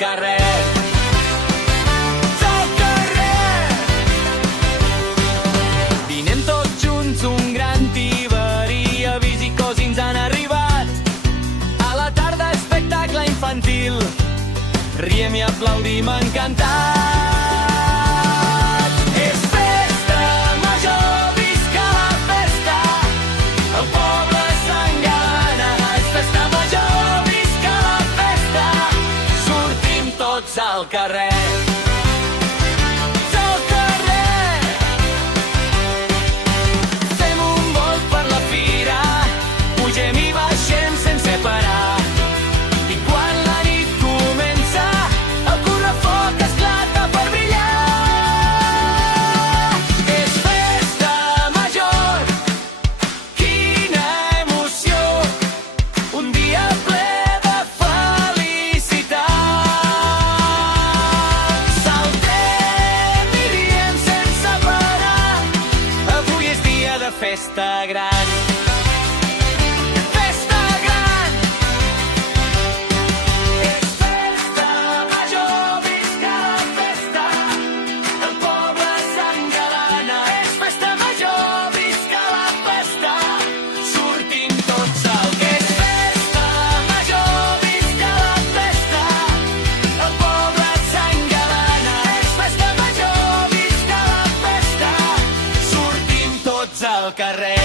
carrer. Al carrer. Dinem tots junts un gran tiberi, avis i cosins han arribat. A la tarda espectacle infantil, riem i aplaudim encantats. És festa major, visca la festa, el poble s'engalana. És festa major, visca la festa, sortim tots al carrer. Al carrer. Fem un volt per la fira, pugem i baixem sense parar. I quan la nit comença, el correfoc esclata per brillar. És festa major, quina emoció, un dia ple de felicitat. Saltem i riem sense parar, avui és dia de festa gran. Festa gran. És festa major, visca la festa, el poble s'engalana. És festa major, visca la festa, sortim tots al carrer. És festa major, visca la festa, el poble s'engalana. És festa major, visca la festa, sortim tots al carrer.